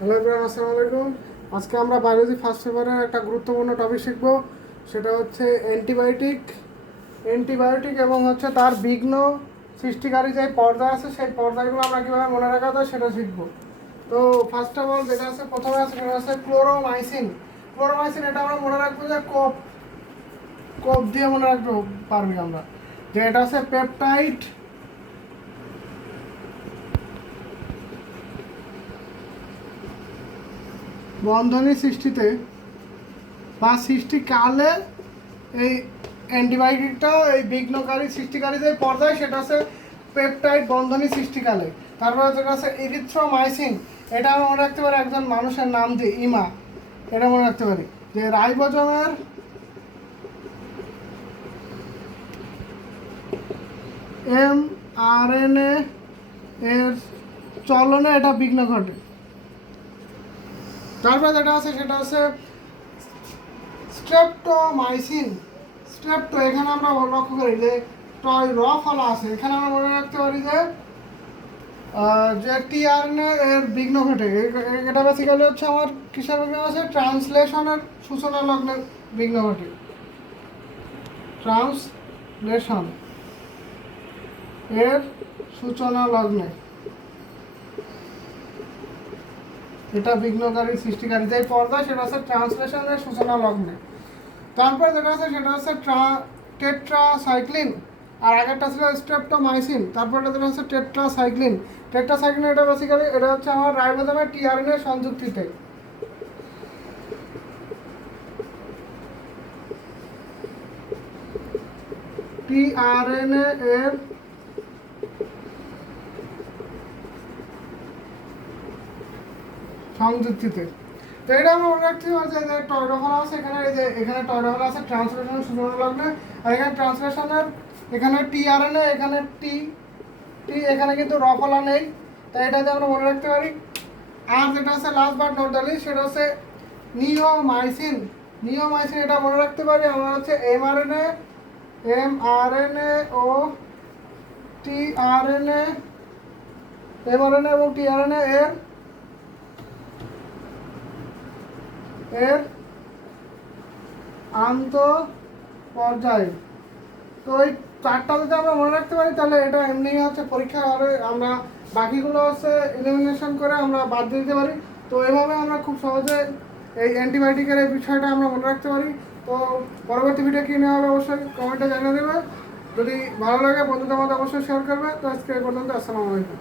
Hello everyone আসসালামু আলাইকুম। আজকে আমরা বায়োলজি ফার্স্ট পেপারের একটা গুরুত্বপূর্ণ টপিক শিখব। সেটা হচ্ছে অ্যান্টিবায়োটিক অ্যান্টিবায়োটিক এবং হচ্ছে তার বিঘ্ন সৃষ্টিকারী যে পর্দা আছে, সেই পর্দাগুলো আমরা কীভাবে মনে রাখা যায় সেটা শিখব। তো ফার্স্ট অফ অল যেটা আছে, প্রথমে আছে সেটা আছে ক্লোরোমাইসিন ক্লোরোমাইসিন এটা আমরা মনে রাখব যে কপ কপ দিয়ে মনে রাখতে পারবি আমরা। যে এটা আছে পেপটাইড বন্ধনী সৃষ্টিতে বা সৃষ্টিকালে এই অ্যান্টিবায়োটিকটা, এই বিঘ্নকারী সৃষ্টিকারী যে পর্যায়, সেটা হচ্ছে পেপটাইড বন্ধনী সৃষ্টিকালে। তারপরে যেটা আছে ইরিথ্রোমাইসিন এটা মনে রাখতে পারি একজন মানুষের নাম দিয়ে ইমা। এটা মনে রাখতে পারি। যে রাইবোজমের এম আর এন এর চলনে এটা বিঘ্ন ঘটে। তারপরে যেটা আছে সেটা হচ্ছে স্ট্রেপ্টোমাইসিন স্ট্রেপ্টো এখানে আমরা লক্ষ্য করি যে টয় র ফলা আছে। এখানে আমরা মনে রাখতে পারি যে যে টিআরএনএ এর বিঘ্ন ঘটে। এটা বেসিক্যালি হচ্ছে আমার কিসের বিঘ্ন আছে? ট্রান্সলেশনের সূচনা লগ্নে বিঘ্ন ঘটে। ট্রান্সলেশন এর সূচনা লগ্নে এটা বিঘ্নকারী, সৃষ্টিকারী যে পর্দা সেটা হচ্ছে ট্রান্সলেশনের সূচনা লগ্নে। তারপরে যেটা আছে সেটা হচ্ছে ট্রা, টেট্রাসাইক্লিন, আর আগেরটা ছিল স্ট্রেপ্টোমাইসিন তারপরে যেটা হচ্ছে টেট্রাসাইক্লিন। টেট্রাসাইক্লিন এটা বেসিক্যালি এটা হচ্ছে আমার রাইবোজোমের টিআরএনএ সংযুক্তিতে। টিআরএনএ এর সংযুক্তিতে তো এটা আমরা মনে রাখতে হবে যে টয়ডোফলা আছে, এখানে এই যে, এখানে টয়ডোফলা আছে ট্রান্সলেশন সূচনা লগ্নে আর এখানে ট্রান্সলেশনের, এখানে টি আর এন এখানে টি টি, এখানে কিন্তু রফলা নেই। তাই এটাতে আমরা মনে রাখতে পারি, আর যেটা আছে লাস্ট বাট নট দ্য সেটা হচ্ছে নিওমাইসিন। নিওমাইসিন এটা মনে রাখতে পারি, আমরা হচ্ছে M R N A, M R N A O, T R N A, M R N A এবং টি আর এন এ এর এর আন্ত পর্যায় তো ওই চারটা যদি আমরা মনে রাখতে পারি, তাহলে এটা এমনি হচ্ছে পরীক্ষা হলে আমরা বাকিগুলো হচ্ছে ইলিমিনেশন করে আমরা বাদ দিয়ে দিতে পারি। তো এভাবে আমরা খুব সহজে এই অ্যান্টিবায়োটিকের এই বিষয়টা আমরা মনে রাখতে পারি। তো পরবর্তী ভিডিও কী নেওয়া হবে অবশ্যই কমেন্টে জানিয়ে দেবে। যদি ভালো লাগে, বন্ধুদের মধ্যে অবশ্যই শেয়ার করবে। তো আজকে এই পর্যন্ত, আসসালামু আলাইকুম।